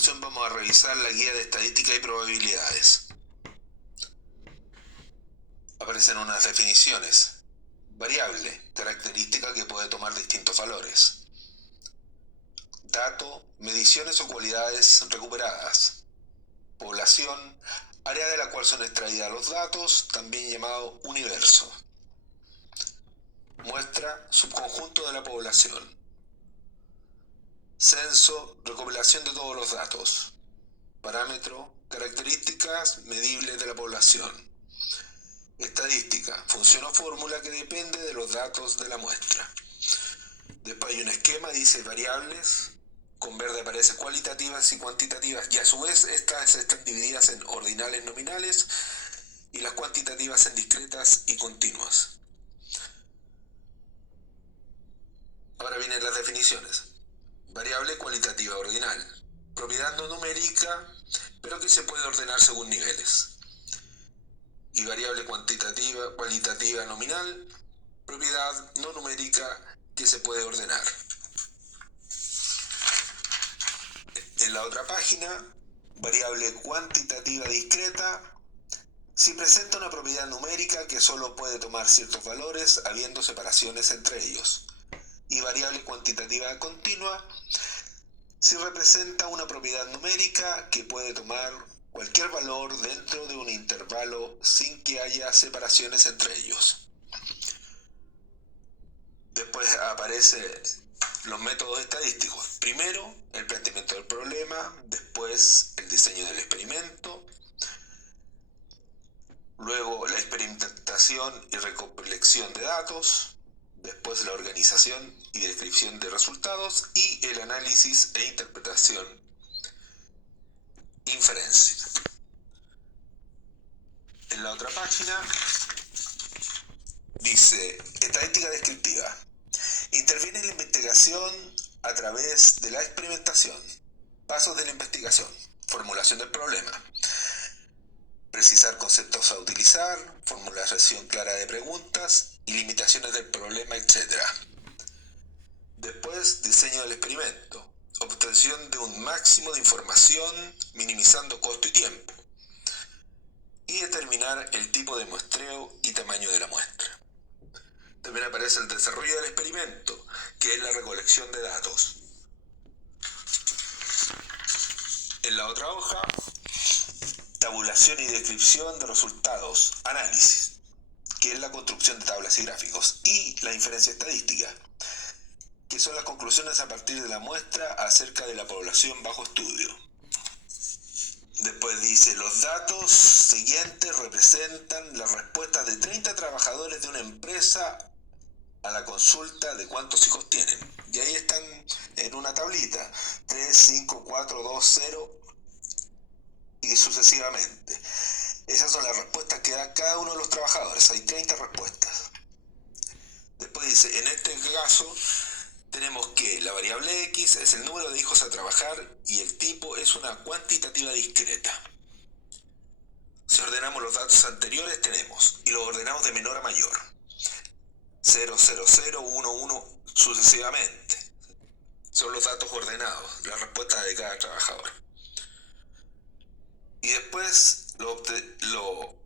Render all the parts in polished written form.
continuación vamos a revisar la guía de estadística y probabilidades. Aparecen unas definiciones. Variable, característica que puede tomar distintos valores. Dato, mediciones o cualidades recuperadas. Población, área de la cual son extraídos los datos, también llamado universo. Muestra, subconjunto de la población. Censo, recopilación de todos los datos. Parámetro, características medibles de la población. Estadística, función o fórmula que depende de los datos de la muestra. Después hay un esquema, dice variables, con verde aparece cualitativas y cuantitativas, y a su vez estas están divididas en ordinales nominales y las cuantitativas en discretas y continuas. Ahora vienen las definiciones. Variable cualitativa ordinal, propiedad no numérica, pero que se puede ordenar según niveles. Y variable cualitativa nominal, propiedad no numérica que se puede ordenar. En la otra página, variable cuantitativa discreta, si presenta una propiedad numérica que solo puede tomar ciertos valores habiendo separaciones entre ellos. Y variable cuantitativa continua, si representa una propiedad numérica que puede tomar cualquier valor dentro de un intervalo sin que haya separaciones entre ellos. Después aparecen los métodos estadísticos. Primero, el planteamiento del problema, después el diseño del experimento, luego la experimentación y recolección de datos, después la organización y descripción de resultados y el análisis e interpretación, inferencia. En la otra página dice estadística descriptiva. Interviene en la investigación a través de la experimentación, pasos de la investigación, formulación del problema, precisar conceptos a utilizar, formulación clara de preguntas y limitaciones del problema, etc. Después, diseño del experimento, obtención de un máximo de información, minimizando costo y tiempo, y determinar el tipo de muestreo y tamaño de la muestra. También aparece el desarrollo del experimento, que es la recolección de datos. En la otra hoja, tabulación y descripción de resultados, análisis, que es la construcción de tablas y gráficos, y la inferencia estadística, que son las conclusiones a partir de la muestra acerca de la población bajo estudio. Después dice, los datos siguientes representan las respuestas de 30 trabajadores de una empresa a la consulta de cuántos hijos tienen. Y ahí están en una tablita, 3, 5, 4, 2, 0 y sucesivamente. Esas son las respuestas que da cada uno de los trabajadores, hay 30 respuestas. Después dice, en este caso tenemos que la variable X es el número de hijos a trabajar y el tipo es una cuantitativa discreta. Si ordenamos los datos anteriores tenemos, y los ordenamos de menor a mayor, 0, 0, 0, 1, 1, sucesivamente. Son los datos ordenados, las respuestas de cada trabajador. Y después lo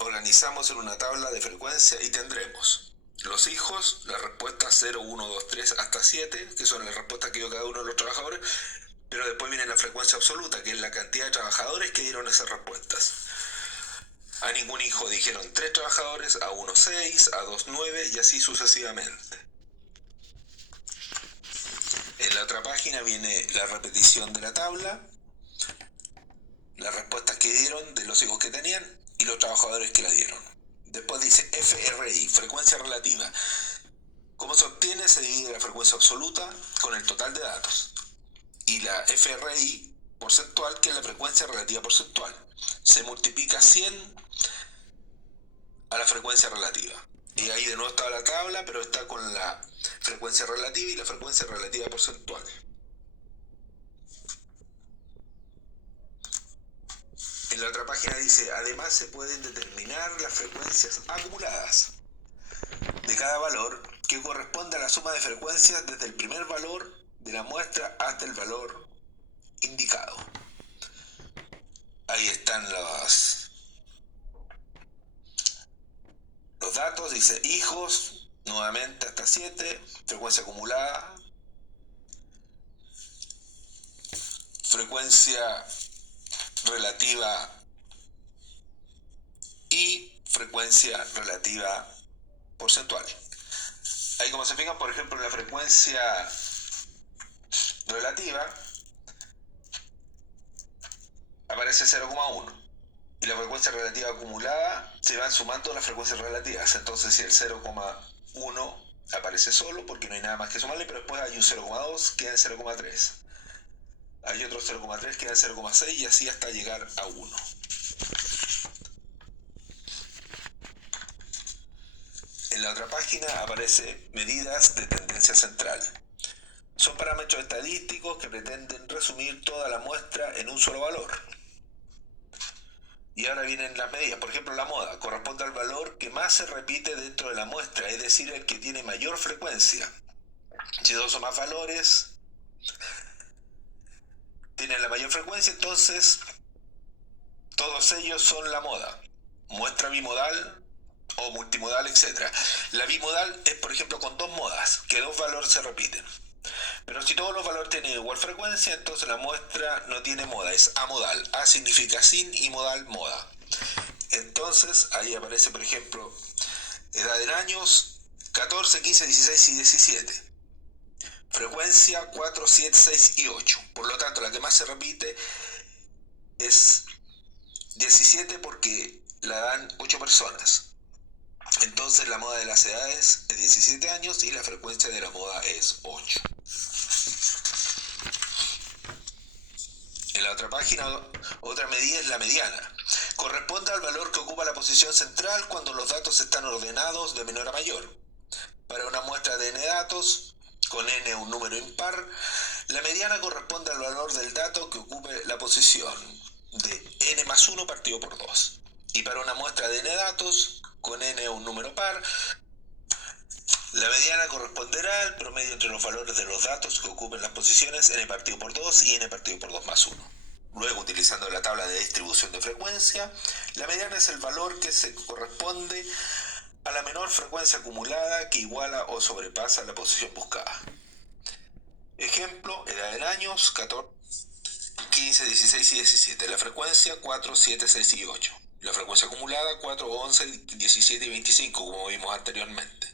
organizamos en una tabla de frecuencia y tendremos los hijos, las respuestas 0, 1, 2, 3 hasta 7, que son las respuestas que dio cada uno de los trabajadores, pero después viene la frecuencia absoluta, que es la cantidad de trabajadores que dieron esas respuestas. A ningún hijo dijeron 3 trabajadores, a 1 6, a 2 9 y así sucesivamente. En la otra página viene la repetición de la tabla, las respuestas que dieron de los hijos que tenían y los trabajadores que la dieron. Después dice FRI, frecuencia relativa. ¿Cómo se obtiene? Se divide la frecuencia absoluta con el total de datos. Y la FRI porcentual, que es la frecuencia relativa porcentual. Se multiplica 100 a la frecuencia relativa. Y ahí de nuevo está la tabla, pero está con la frecuencia relativa y la frecuencia relativa porcentual. En la otra página dice, además se pueden determinar las frecuencias acumuladas de cada valor, que corresponde a la suma de frecuencias desde el primer valor de la muestra hasta el valor indicado. Ahí están los datos, dice hijos, nuevamente hasta 7, frecuencia acumulada, frecuencia relativa y frecuencia relativa porcentual. Ahí, como se fijan, por ejemplo, la frecuencia relativa aparece 0,1 y la frecuencia relativa acumulada se van sumando las frecuencias relativas. Entonces, si el 0,1 aparece solo porque no hay nada más que sumarle, pero después hay un 0,2, queda en 0,3. Hay otro 0,3, queda en 0,6 y así hasta llegar a 1. En la otra página aparece medidas de tendencia central. Son parámetros estadísticos que pretenden resumir toda la muestra en un solo valor. Y ahora vienen las medidas. Por ejemplo, la moda corresponde al valor que más se repite dentro de la muestra, es decir, el que tiene mayor frecuencia. Si dos o más valores tienen la mayor frecuencia, entonces todos ellos son la moda. Muestra bimodal o multimodal, etc. La bimodal es, por ejemplo, con dos modas, que dos valores se repiten. Pero si todos los valores tienen igual frecuencia, entonces la muestra no tiene moda, es amodal. A significa sin y modal, moda. Entonces ahí aparece, por ejemplo, edad en años 14, 15, 16 y 17. Frecuencia 4, 7, 6 y 8. Por lo tanto, la que más se repite es 17 porque la dan 8 personas. Entonces la moda de las edades es 17 años y la frecuencia de la moda es 8. En la otra página, otra medida es la mediana. Corresponde al valor que ocupa la posición central cuando los datos están ordenados de menor a mayor. Para una muestra de n datos, con n un número impar, la mediana corresponde al valor del dato que ocupe la posición de n más 1 partido por 2. Y para una muestra de n datos, con n un número par, la mediana corresponderá al promedio entre los valores de los datos que ocupen las posiciones n partido por 2 y n partido por 2 más 1. Luego, utilizando la tabla de distribución de frecuencia, la mediana es el valor que se corresponde a la menor frecuencia acumulada que iguala o sobrepasa la posición buscada. Ejemplo, edad en años 14, 15, 16 y 17. La frecuencia 4, 7, 6 y 8. La frecuencia acumulada 4, 11, 17 y 25, como vimos anteriormente.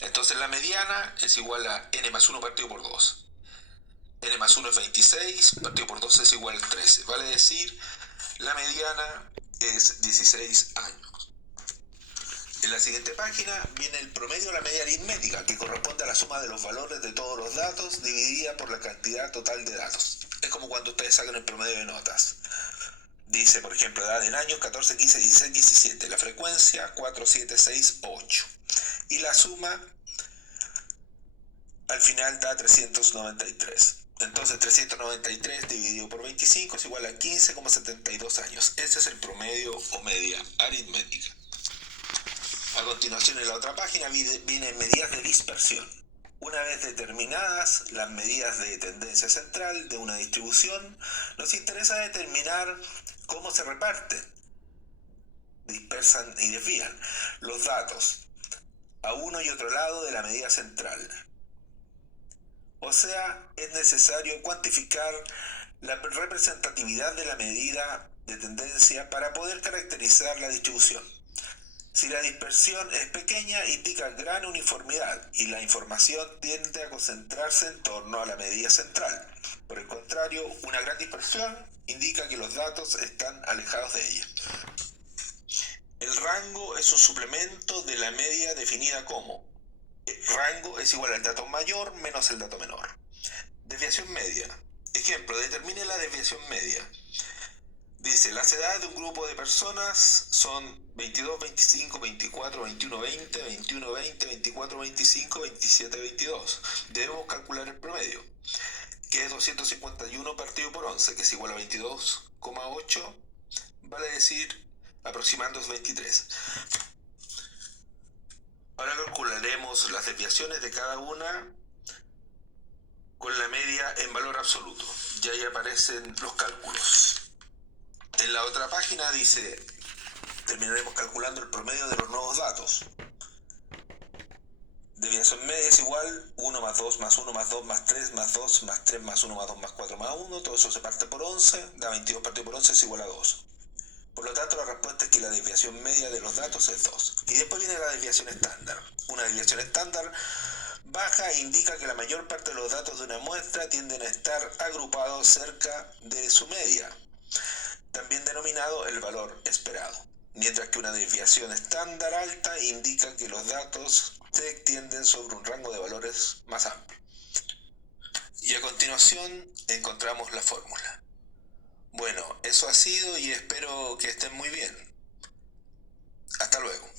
Entonces la mediana es igual a n más 1 partido por 2. N más 1 es 26, partido por 2 es igual a 13. Vale decir, la mediana es 16 años. En la siguiente página viene el promedio de la media aritmética, que corresponde a la suma de los valores de todos los datos dividida por la cantidad total de datos. Es como cuando ustedes sacan el promedio de notas. Dice, por ejemplo, edad en años 14, 15, 16, 17. La frecuencia 4, 7, 6, 8. Y la suma al final da 393. Entonces 393 dividido por 25 es igual a 15,72 años. Este es el promedio o media aritmética. A continuación, en la otra página vienen medidas de dispersión. Una vez determinadas las medidas de tendencia central de una distribución, nos interesa determinar cómo se reparten, dispersan y desvían los datos a uno y otro lado de la medida central. O sea, es necesario cuantificar la representatividad de la medida de tendencia para poder caracterizar la distribución. Si la dispersión es pequeña, indica gran uniformidad y la información tiende a concentrarse en torno a la medida central. Por el contrario, una gran dispersión indica que los datos están alejados de ella. El rango es un suplemento de la media definida como rango es igual al dato mayor menos el dato menor. Desviación media. Ejemplo, determine la desviación media. Dice, las edades de un grupo de personas son 22, 25, 24, 21, 20, 21, 20, 24, 25, 27, 22. Debemos calcular el promedio, que es 251 partido por 11, que es igual a 22,8, vale decir aproximando 23. Ahora calcularemos las desviaciones de cada una con la media en valor absoluto. Y ahí aparecen los cálculos. En la otra página dice, terminaremos calculando el promedio de los nuevos datos. Desviación media es igual 1 más 2 más 1 más 2 más 3 más 2 más 3 más 1 más 2 más 4 más 1. Todo eso se parte por 11, da 22 partido por 11 es igual a 2. Por lo tanto, la respuesta es que la desviación media de los datos es 2. Y después viene la desviación estándar. Una desviación estándar baja indica que la mayor parte de los datos de una muestra tienden a estar agrupados cerca de su media, también denominado el valor esperado. Mientras que una desviación estándar alta indica que los datos se extienden sobre un rango de valores más amplio. Y a continuación encontramos la fórmula. Bueno, eso ha sido y espero que estén muy bien. Hasta luego.